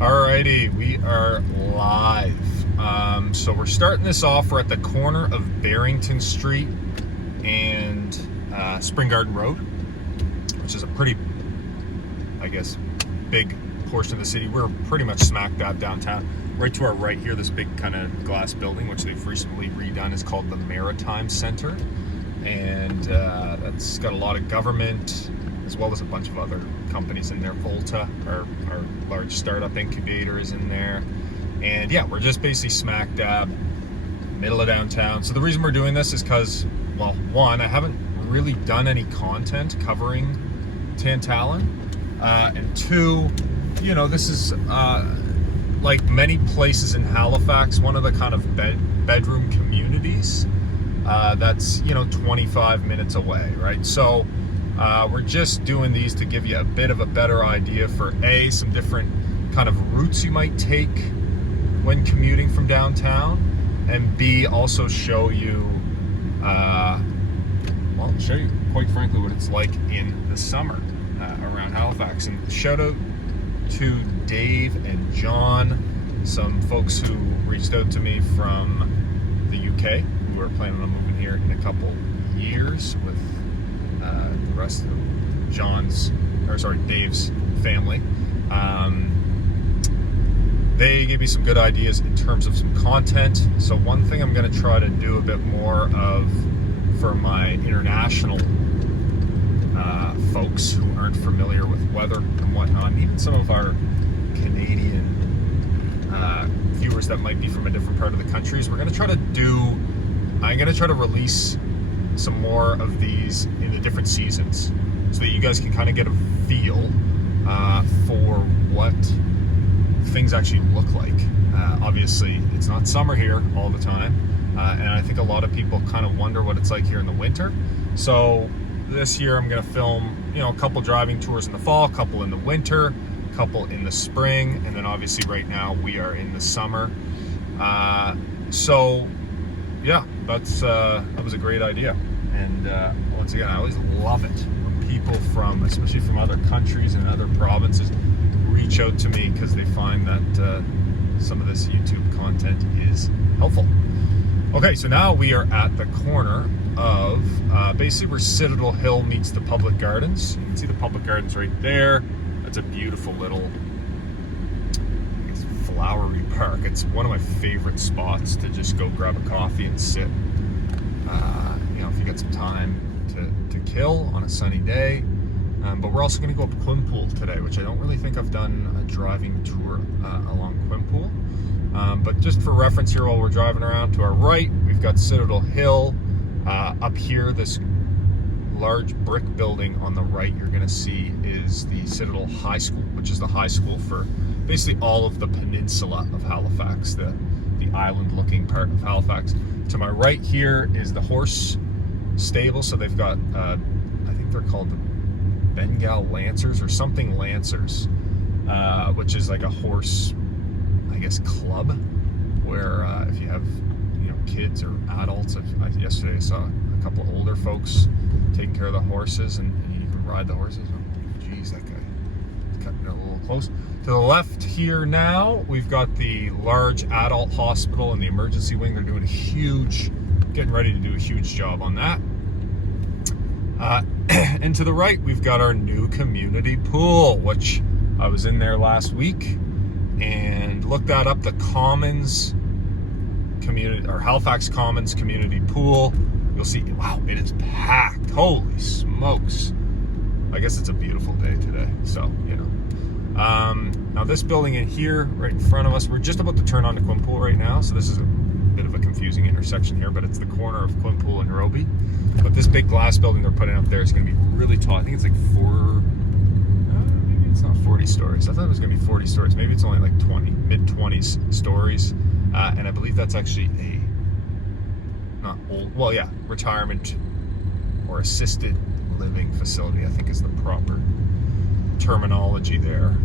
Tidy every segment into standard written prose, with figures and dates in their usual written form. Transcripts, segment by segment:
Alrighty, we are live. So we're starting this off. We're at the corner of Barrington Street and Spring Garden Road, which is a pretty, I guess, big portion of the city. We're pretty much smack dab downtown. Right to our right here, this big kind of glass building, which they've recently redone, is called the Maritime Center. And that's got a lot of government, as well as a bunch of other companies in there. Volta, our large startup incubator, is in there. And yeah, we're just basically smack dab middle of downtown. So the reason we're doing this is because, well, one, I haven't really done any content covering Tantallon. And two, you know, this is like many places in Halifax, one of the kind of bedroom communities that's, 25 minutes away, right? So we're just doing these to give you a bit of a better idea for some different kind of routes you might take when commuting from downtown, and B, also show you, show you quite frankly what it's like in the summer around Halifax. And shout out to Dave and John, some folks who reached out to me from the UK who are planning on moving here in a couple years with the rest of Dave's family. They gave me some good ideas in terms of some content. So one thing I'm going to try to do a bit more of for my international folks who aren't familiar with weather and whatnot, and even some of our Canadian viewers that might be from a different part of the country, is I'm going to try to release some more of these in the different seasons so that you guys can kind of get a feel for what things actually look like. Obviously, it's not summer here all the time, and I think a lot of people kind of wonder what it's like here in the winter. So this year I'm going to film, a couple driving tours in the fall, a couple in the winter, a couple in the spring, and then obviously right now we are in the summer. So yeah, that was a great idea. And once again, I always love it when people especially from other countries and other provinces, reach out to me because they find that some of this YouTube content is helpful. Okay, so now we are at the corner of basically where Citadel Hill meets the public gardens. You can see the public gardens right there. That's a beautiful little, flowery park. It's one of my favorite spots to just go grab a coffee and sit. If you got some time to kill on a sunny day. But we're also going to go up Quimpool today, which I don't really think I've done a driving tour along Quimpool. But just for reference here, while we're driving around, to our right, we've got Citadel Hill. Up here, this large brick building on the right you're going to see is the Citadel High School, which is the high school for basically all of the peninsula of Halifax, the island-looking part of Halifax. To my right here is the horse stable. So they've got, I think they're called the Bengal Lancers or something Lancers, which is like a horse, I guess, club where if you have kids or adults. Yesterday I saw a couple of older folks taking care of the horses, and you can ride the horses. Oh, geez, that guy cutting it a little close. To the left here now, we've got the large adult hospital and the emergency wing. They're doing getting ready to do a huge job on that. And to the right, we've got our new community pool, which I was in there last week and looked that up. The Commons community, or Halifax Commons community pool. You'll see, wow, it is packed. Holy smokes. I guess it's a beautiful day today. So, now this building in here, right in front of us, we're just about to turn on to Quimpool right now. So this is a bit of a confusing intersection here, but it's the corner of Quimpool and Roby. But this big glass building they're putting up there is going to be really tall. I think it's like maybe it's not 40 stories. I thought it was going to be 40 stories. Maybe it's only like mid-20s stories. And I believe that's actually retirement or assisted living facility, I think is the proper terminology there.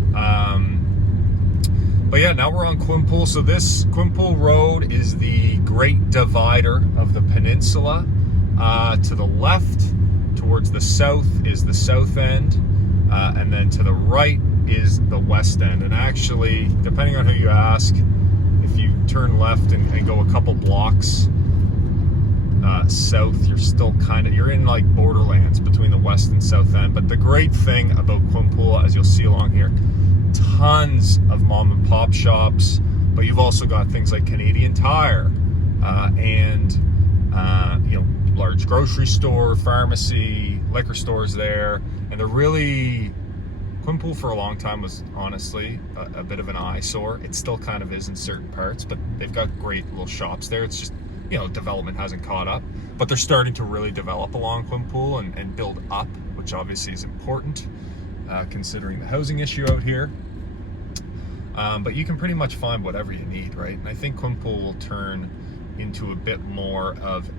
But yeah, now we're on Quimpool. So this Quimpool Road is the great divider of the peninsula. To the left, towards the south, is the south end. And then to the right is the West End. And actually, depending on who you ask, if you turn left and go a couple blocks south, you're in like borderlands between the West and South End. But the great thing about Quinpool, as you'll see along here, tons of mom and pop shops, but you've also got things like Canadian Tire and large grocery store, pharmacy, liquor stores there. And they're really, Quinpool for a long time was honestly a bit of an eyesore. It still kind of is in certain parts, but they've got great little shops there. It's just, development hasn't caught up, but they're starting to really develop along Quinpool and build up, which obviously is important considering the housing issue out here. But you can pretty much find whatever you need, right? And I think Quinpool will turn into a bit more of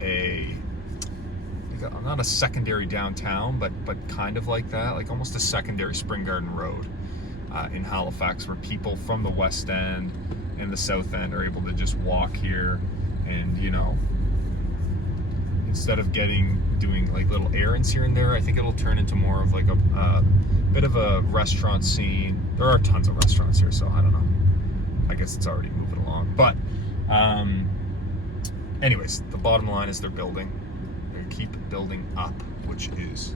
not a secondary downtown, but kind of like that, like almost a secondary Spring Garden Road in Halifax, where people from the West End and the South End are able to just walk here and, instead of doing like little errands here and there, I think it'll turn into more of like a bit of a restaurant scene. There are tons of restaurants here, so I don't know. I guess it's already moving along. But anyways, the bottom line is they're building. They keep building up, which is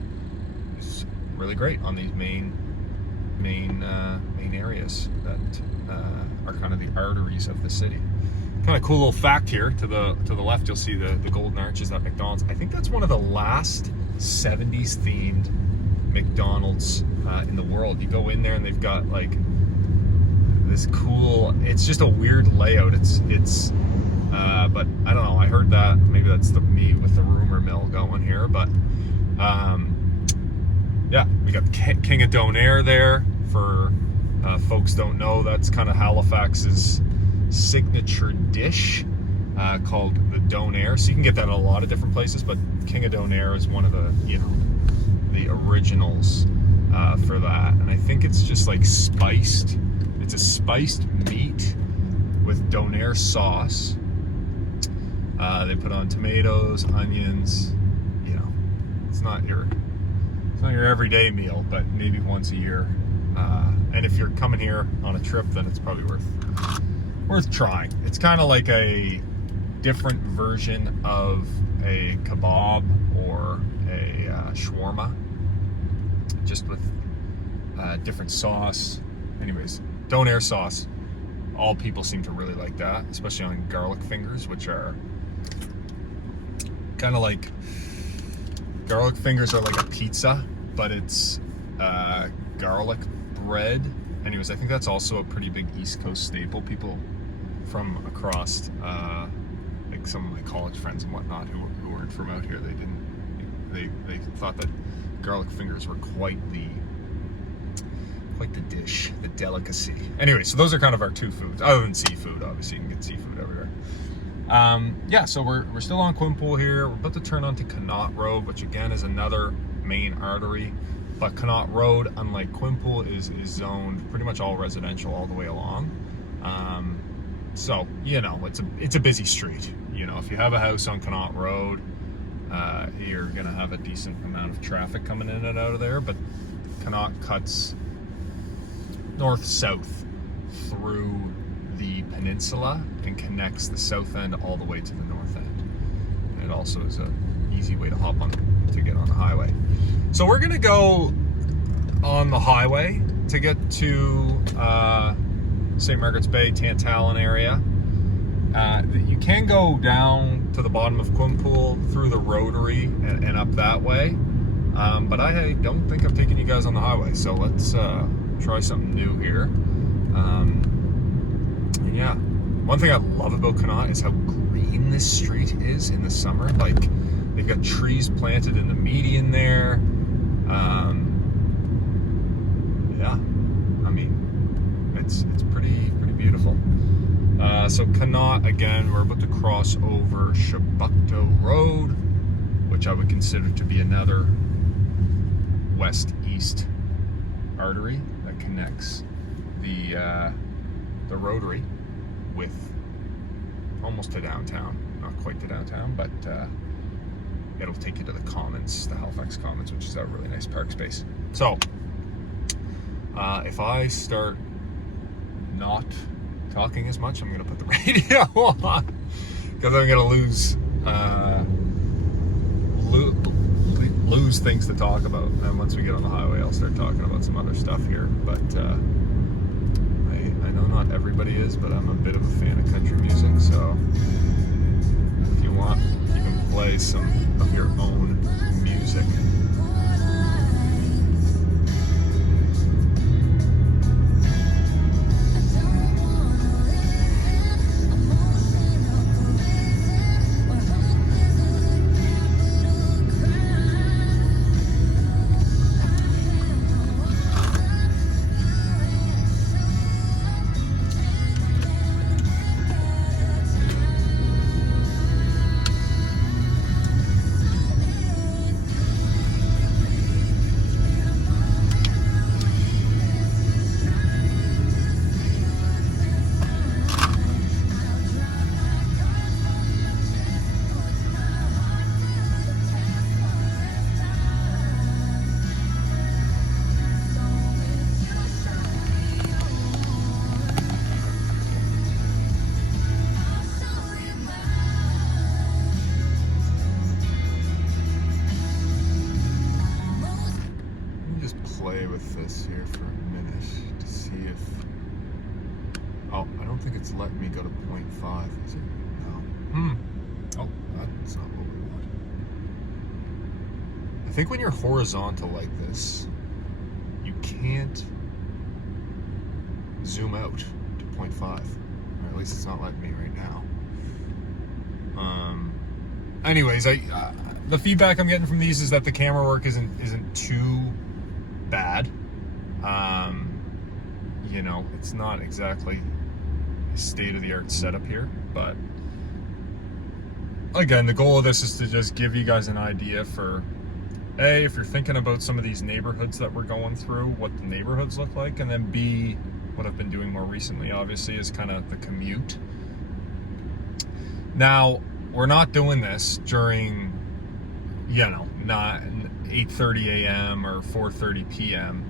really great on these main areas that are kind of the arteries of the city. Kind of cool little fact here, to the left you'll see the golden arches at McDonald's. I think that's one of the last 70s themed McDonald's in the world. You go in there and they've got like this cool, it's just a weird layout. It's but I don't know, I heard that maybe that's me with the rumor mill going here, but yeah, we got the King of Donair there. For folks don't know, that's kind of Halifax's signature dish called the Donair. So you can get that at a lot of different places, but King of Donair is one of the originals for that. And I think it's just like spiced. It's a spiced meat with Donair sauce. They put on tomatoes, onions. It's not your everyday meal, but maybe once a year. And if you're coming here on a trip, then it's probably worth trying. It's kind of like a different version of a kebab or a shawarma, just with different sauce. Anyways, Donair sauce. All people seem to really like that, especially on garlic fingers, which are kind of like, garlic fingers are like a pizza, but it's garlic bread. Anyways, I think that's also a pretty big East Coast staple. People from across, like some of my college friends and whatnot who weren't from out here, they thought that garlic fingers were quite the dish, the delicacy. Anyway, so those are kind of our two foods, other than seafood. Obviously, you can get seafood everywhere. Yeah, so we're still on Quinpool here. We're about to turn onto Connaught Road, which again is another main artery. But Connaught Road, unlike Quinpool, is zoned pretty much all residential all the way along. So it's a busy street. If you have a house on Connaught Road, you're gonna have a decent amount of traffic coming in and out of there. But Connaught cuts north-south through the peninsula and connects the south end all the way to the north end. And it also is an easy way to hop on to get on the highway. So we're gonna go on the highway to get to Saint Margarets Bay, Tantallon area. You can go down to the bottom of Quinpool through the Rotary and up that way. But I don't think I'm taking you guys on the highway. So let's try something new here. Yeah, one thing I love about Connaught is how green this street is in the summer. Like, they've got trees planted in the median there. Yeah, I mean, it's pretty beautiful. So Connaught, again, we're about to cross over Shabukto Road, which I would consider to be another west-east artery that connects the Rotary with almost to downtown. Not quite to downtown, but it'll take you to the Commons, the Halifax Commons, which is a really nice park space. So If I start not talking as much, I'm going to put the radio on, because I'm going to lose things to talk about. And once we get on the highway, I'll start talking about some other stuff here. But I know not everybody is, but I'm a bit of a fan of country music, so if you want, you can play some of your own music. Play with this here for a minute to see if... Oh, I don't think it's letting me go to 0.5, is it? No. Oh, that's not what we want. I think when you're horizontal like this, you can't zoom out to 0.5. Or at least it's not letting me right now. Anyways, the feedback I'm getting from these is that the camera work isn't too bad. You know, it's not exactly a state-of-the-art setup here, but again, the goal of this is to just give you guys an idea for A, if you're thinking about some of these neighborhoods that we're going through, what the neighborhoods look like, and then B, what I've been doing more recently, obviously, is kind of the commute. Now, we're not doing this during, you know, not 8:30 a.m. or 4:30 p.m.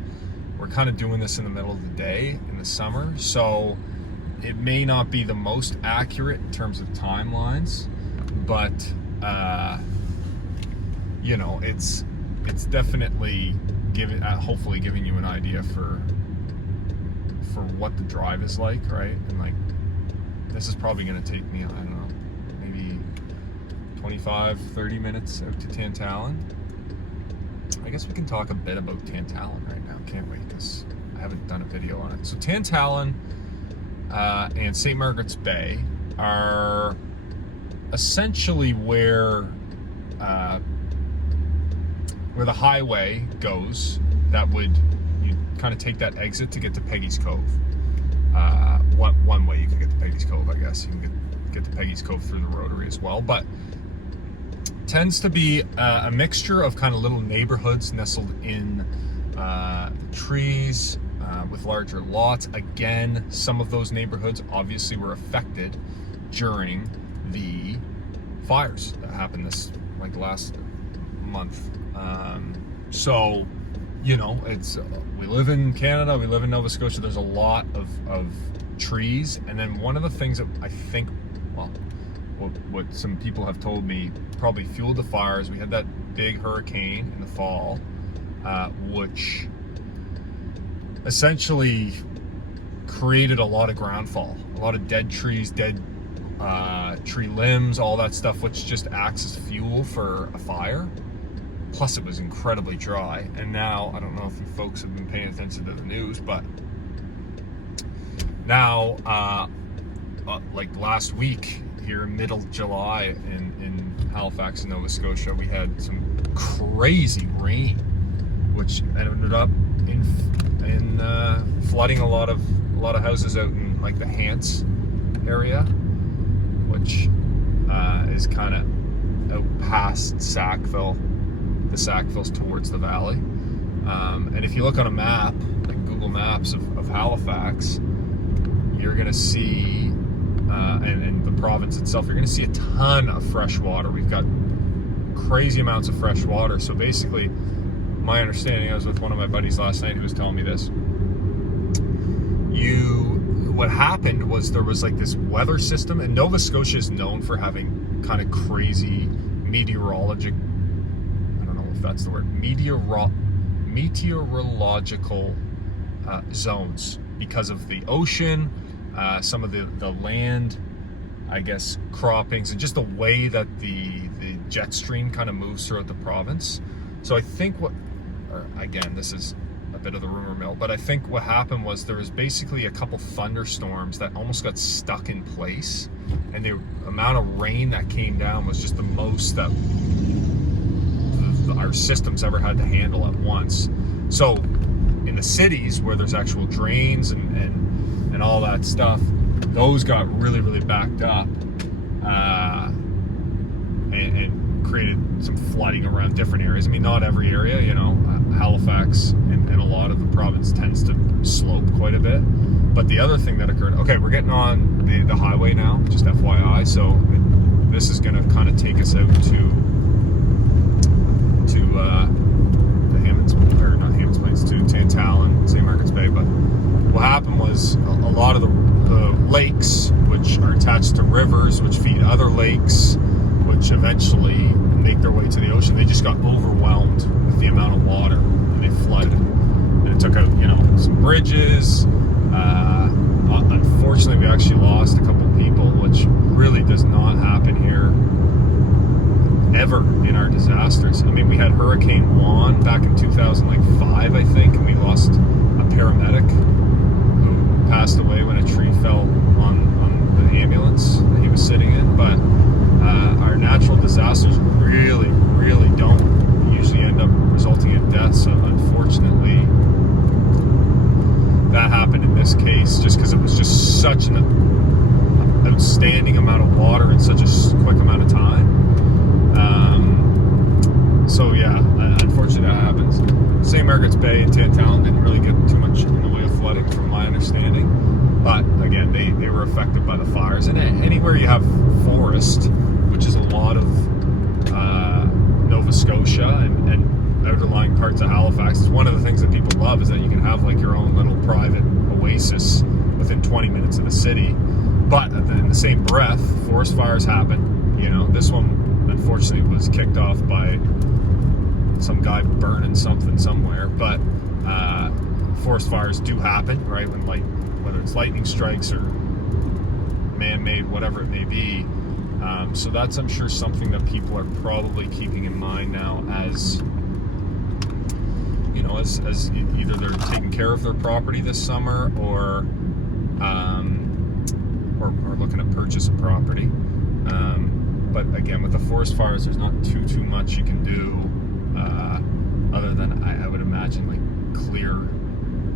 We're kind of doing this in the middle of the day in the summer, so it may not be the most accurate in terms of timelines, but you know, it's definitely hopefully giving you an idea for what the drive is like, right? And like, this is probably going to take me, I don't know, maybe 25-30 minutes out to Tantallon. I guess we can talk a bit about Tantallon right now, can't we? Because I haven't done a video on it. So Tantallon and Saint Margarets Bay are essentially where the highway goes. That would, you kind of take that exit to get to Peggy's Cove. One way you could get to Peggy's Cove, I guess. You can get to Peggy's Cove through the Rotary as well, but tends to be a mixture of kind of little neighborhoods nestled in the trees with larger lots. Again, some of those neighborhoods obviously were affected during the fires that happened this last month. So, you know, it's we live in Canada, we live in Nova Scotia. There's a lot of trees, and then one of the things that I think, well, what some people have told me probably fueled the fires. We had that big hurricane in the fall, which essentially created a lot of groundfall, a lot of dead trees, dead tree limbs, all that stuff, which just acts as fuel for a fire. Plus, it was incredibly dry. And now, I don't know if you folks have been paying attention to the news, but now, like last week, here middle July in Halifax, Nova Scotia, we had some crazy rain, which ended up in flooding a lot of houses out in like the Hants area, which is kind of out past Sackville. The Sackville's towards the valley, and if you look on a map, like Google Maps of Halifax, you're gonna see, and the province itself, you're gonna see a ton of fresh water. We've got crazy amounts of fresh water. So basically, my understanding, I was with one of my buddies last night who was telling me this, what happened was there was like this weather system, and Nova Scotia is known for having kind of crazy meteorological zones because of the ocean, some of the land, I guess, croppings, and just the way that the jet stream kind of moves throughout the province. So I think again, this is a bit of the rumor mill, but I think what happened was there was basically a couple thunderstorms that almost got stuck in place, and the amount of rain that came down was just the most that our systems ever had to handle at once. So in the cities where there's actual drains and all that stuff, those got really, really backed up, and created some flooding around different areas. I mean, not every area, Halifax and a lot of the province tends to slope quite a bit. But the other thing that occurred, okay, we're getting on the highway now, just FYI, so this is going to kind of take us out to the Hammonds, or not Hammonds Plains, to Tantallon, Saint Margarets Bay. But what happened was a lot of the lakes, which are attached to rivers, which feed other lakes, which eventually make their way to the ocean, they just got overwhelmed with the amount of water, and they flooded. And it took out, some bridges. Unfortunately, we actually lost a couple people, which really does not happen here ever in our disasters. I mean, we had Hurricane Juan back in 2005, I think, and we lost a paramedic who passed away when a tree fell on the ambulance that he was sitting in. But our natural disasters really, really don't usually end up resulting in deaths. So unfortunately, that happened in this case just because it was just such an outstanding amount of water in such a quick amount of time. So yeah, unfortunately that happens. Saint Margarets Bay and Tantallon didn't really get too much in the way of flooding from my understanding. But again, they were affected by the fires. And anywhere you have forest, which is a lot of Nova Scotia and underlying parts of Halifax, is one of the things that people love, is that you can have like your own little private oasis within 20 minutes of the city. But in the same breath, forest fires happen. This one unfortunately was kicked off by some guy burning something somewhere. But forest fires do happen, right? Whether it's lightning strikes or man-made, whatever it may be. So that's, I'm sure, something that people are probably keeping in mind now as either they're taking care of their property this summer or looking to purchase a property. But again, with the forest fires, there's not too much you can do other than I would imagine like clear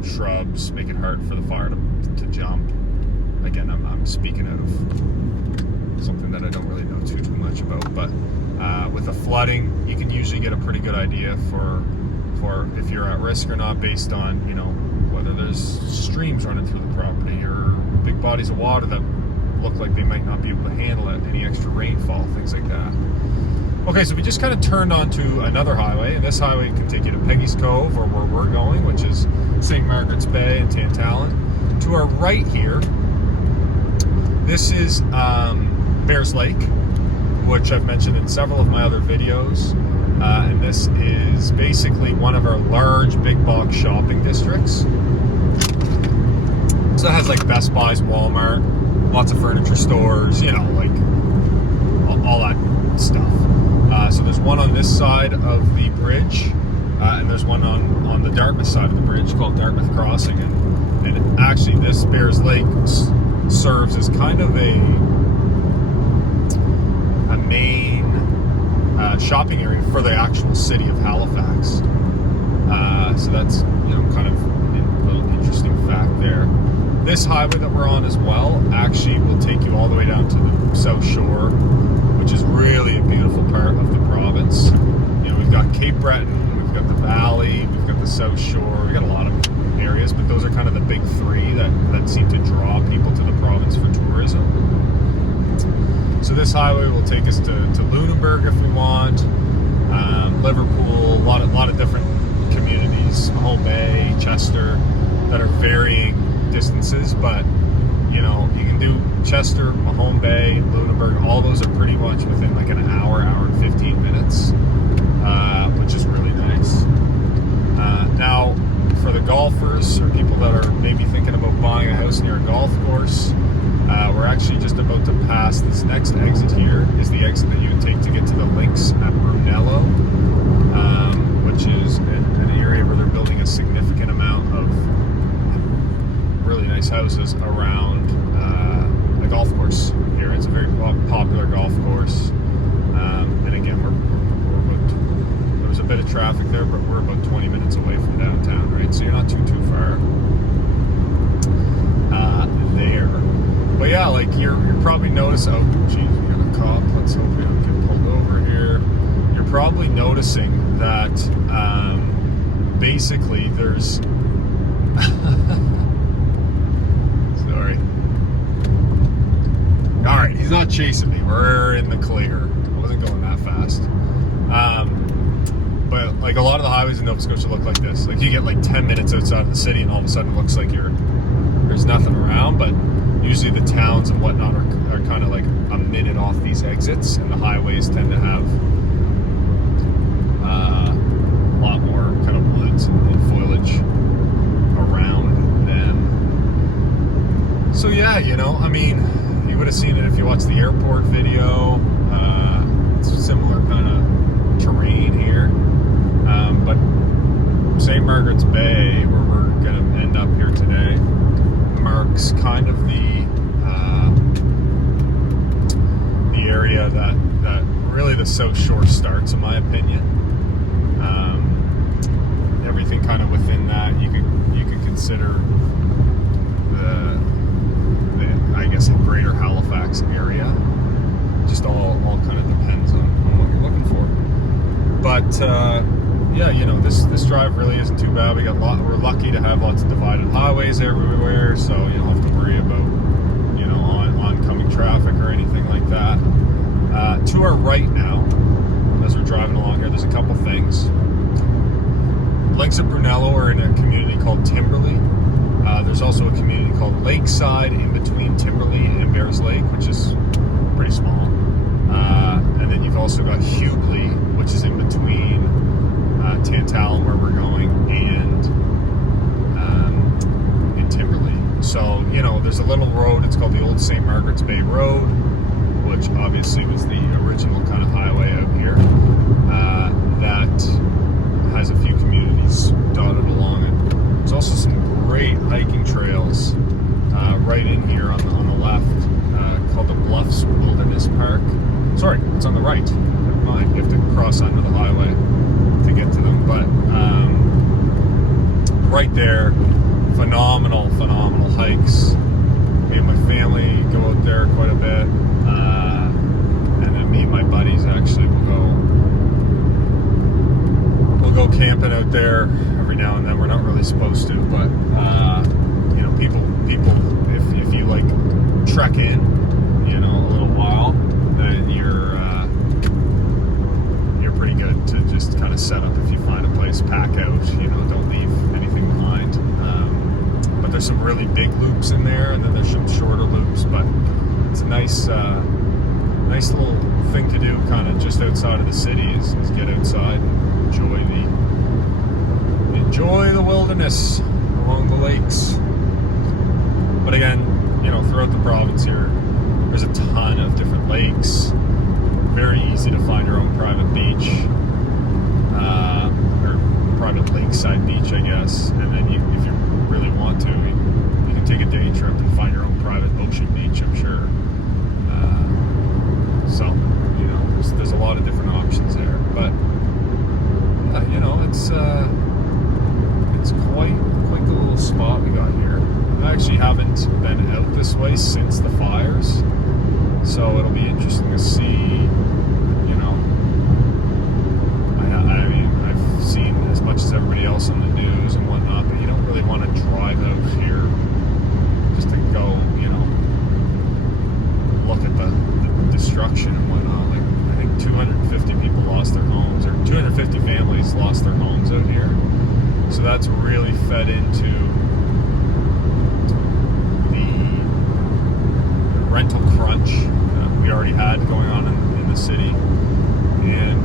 shrubs, make it hard for the fire to jump. Again, I'm speaking out of something that I don't really know too much about. But with the flooding, you can usually get a pretty good idea for if you're at risk or not, based on whether there's streams running through the property or big bodies of water that look like they might not be able to handle it, any extra rainfall, things like that. Okay, so we just kind of turned onto another highway, and this highway can take you to Peggy's Cove, or where we're going, which is Saint Margarets Bay and Tantallon. To our right here, this is Bears Lake, which I've mentioned in several of my other videos. And this is basically one of our large big box shopping districts. So it has like Best Buys, Walmart, lots of furniture stores, like all that stuff. So there's one on this side of the bridge, and there's one on the Dartmouth side of the bridge called Dartmouth Crossing. And actually this Bears Lake serves as kind of a main shopping area for the actual city of Halifax. So that's kind of a little interesting fact there. This highway that we're on as well actually will take you all the way down to the South Shore, which is really a beautiful part of the province. We've got Cape Breton, we've got the Valley, we've got the South Shore, we've got a lot of areas, but those are kind of the big three that seem to draw people to the province for tourism. So this highway will take us to Lunenburg if we want, Liverpool, a lot of different communities, Home Bay, Chester, that are varying distances, but you know, you can do Chester, Mahone Bay, Lunenburg. All those are pretty much within like an hour and 15 minutes, which is really nice. Now, for the golfers or people that are maybe thinking about buying a house near a golf course, we're actually just about to pass this next exit here. Is the exit that you would take to get to the links at Brunello, which is an area where they're building a significant amount of really nice houses around a golf course here. It's a very popular golf course, and again, we're about, there was a bit of traffic there, but we're about 20 minutes away from downtown, right? So you're not too far there. But yeah, like you're probably noticing. Oh, geez, we got a cop. Let's hope we don't get pulled over here. You're probably noticing that basically there's. Sorry. All right, he's not chasing me. We're in the clear. I wasn't going that fast. But like a lot of the highways in Nova Scotia look like this. Like you get like 10 minutes outside of the city, and all of a sudden it looks like there's nothing around. But usually the towns and whatnot are kind of like a minute off these exits, and the highways tend to have a lot more kind of woods and foliage around them. So yeah, you know, I mean, you would have seen it if you watched the airport video. It's a similar kind of terrain here. But Saint Margarets Bay, where we're going to end up here today, marks kind of the area that really the South Shore starts, in my opinion. Everything kind of within that you could consider the I guess the greater Halifax area. Just all kind of depends on what you're looking for. But yeah, you know, this drive really isn't too bad. We're lucky to have lots of divided highways everywhere, so you don't have to worry about, you know, oncoming traffic or anything like that. To our right now, as we're driving along here, there's a couple things. Links at Brunello are in a community called Timberley. There's also a community called Lakeside in between Timberley and Bears Lake, which is pretty small. And then you've also got Hughley, which is in between Tantallon, where we're going, and in Timberley. So, you know, there's a little road, it's called the Old Saint Margarets Bay Road, which obviously was the original kind of highway out here, that has a few communities dotted along it. There's also some great hiking trails right in here on the left, called the Bluffs Wilderness Park. Sorry, it's on the right. Never mind. You have to cross onto the highway to get to them. But right there, phenomenal hikes. Me and my family go out there quite a bit, and then me and my buddies actually we'll go camping out there every now and then. We're not really supposed to, but you know, people, if you like trek in, you know, a little while, then you're pretty good to just kind of set up. If you find a place, pack out, you know, don't leave anything behind. But there's some really big loops in there, and then there's some shorter loops, but it's a nice little thing to do kind of just outside of the city is get outside and enjoy the wilderness along the lakes. But again, you know, throughout the province here, there's a ton of different lakes. Very easy to find your own private beach, or private lakeside beach, I guess. And then if you really want to, you can take a day trip and find your own private ocean beach, I'm sure. So, you know, there's a lot of different options there. But you know, it's quite the little spot we got here. I actually haven't been out this way since the fires, so it'll be interesting to see. You know, I mean, I've seen as much as everybody else on the news and whatnot, but you don't really want to drive out here just to go, you know, look at the destruction and whatnot. Like, I think 250 people lost their homes, or 250 families lost their homes out here. So that's really fed into rental crunch we already had going on in the city. And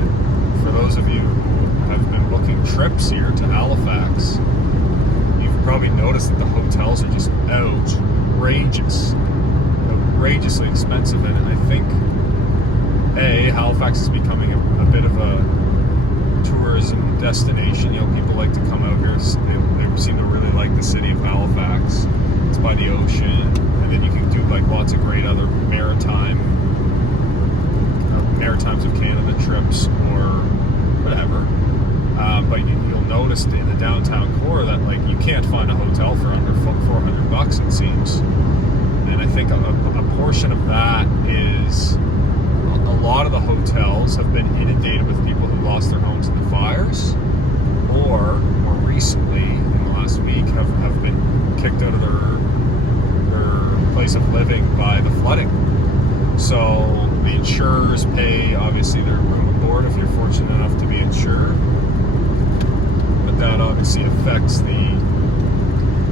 for those of you who have been booking trips here to Halifax, you've probably noticed that the hotels are just outrageously expensive. And I think, Halifax is becoming a bit of a tourism destination. You know, people like to come out here. They seem to really like the city of Halifax. It's by the ocean, and then you can do like lots of great other Maritimes of Canada trips or whatever. But you'll notice in the downtown core that like you can't find a hotel for under $400, it seems. And I think a portion of that is a lot of the hotels have been inundated with people who lost their homes in the fires, or more recently in the last week have been kicked out of their place of living by the flooding. So the insurers pay obviously their room and board if you're fortunate enough to be insured, but that obviously affects the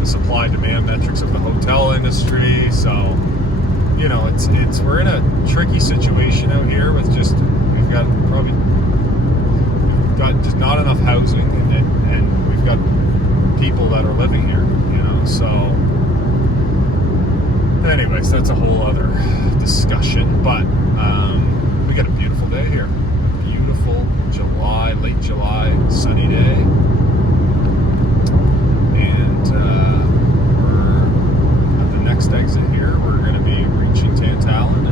supply-demand metrics of the hotel industry. So, you know, we're in a tricky situation out here with we've got just not enough housing, and we've got people that are living here, you know. So anyways, that's a whole other discussion. But we got a beautiful day here. Beautiful late July, sunny day. And we're at the next exit here. We're going to be reaching Tantallon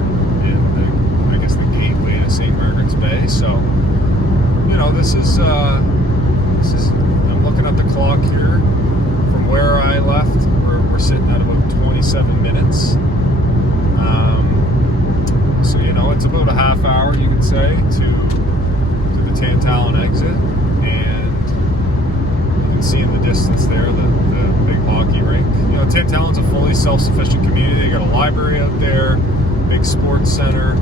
and I guess the gateway to Saint Margarets Bay. So, you know, this is I'm looking at the clock here. From where I left, we're sitting at about 27 minutes. So, you know, it's about a half hour, you could say, to the Tantallon exit. And you can see in the distance there the big hockey rink. You know, Tantallon's a fully self-sufficient community. They got a library out there, big sports center,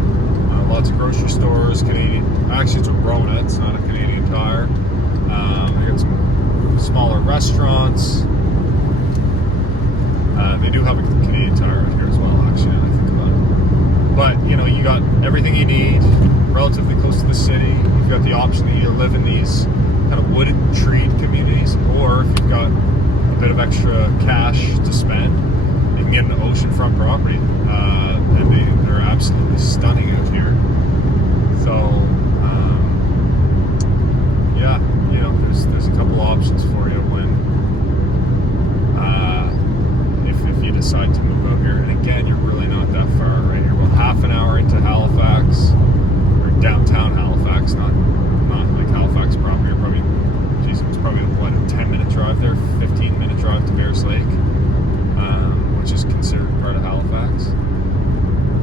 lots of grocery stores, actually it's a Rona, it's not a Canadian Tire. They got some smaller restaurants. They do have a Canadian Tire out here as well, actually, now that I think about it. But, you know, you got everything you need, relatively close to the city. You've got the option to either live in these kind of wooded, treed communities, or if you've got a bit of extra cash to spend, you can get an oceanfront property. And they're absolutely stunning out here. So, yeah, you know, there's a couple options for you if you decide to move out here. And again, you're really not that far, right? You're about half an hour into Halifax, or downtown Halifax, not like Halifax proper. You're probably, geez, it's probably what, a 10-minute drive there, 15-minute drive to Bears Lake, which is considered part of Halifax.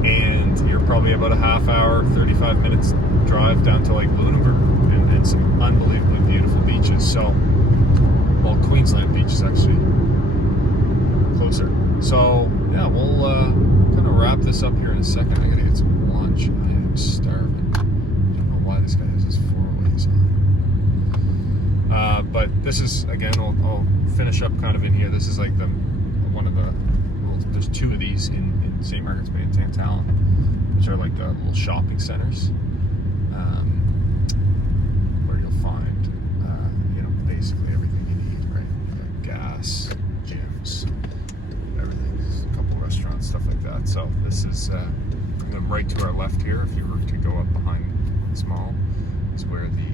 And you're probably about a half hour, 35 minutes drive down to Lake Lunenburg, and some unbelievably beautiful beaches. So, well, Queensland Beach is actually closer. So, yeah, we'll kind of wrap this up here in a second. I gotta get some lunch. I am starving. I don't know why this guy has his 4-ways on. But this is, again, I'll finish up kind of in here. This is like there's two of these in Saint Margarets Bay and Tantallon, which are like the little shopping centers, where you'll find, you know, basically everything you need, right? You got gas, gyms, everything, a couple restaurants, stuff like that. So this is, and then right to our left here, if you were to go up behind this mall, is where the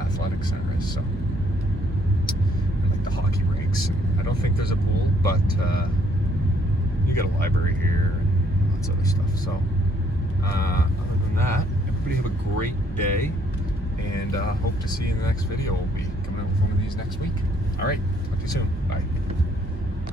athletic center is. So, and like the hockey rinks. And I don't think there's a pool, but you got a library here and lots of other stuff. So, other than that, everybody have a great day, and hope to see you in the next video. We'll be coming up with one of these next week. All right, talk to you soon. Bye.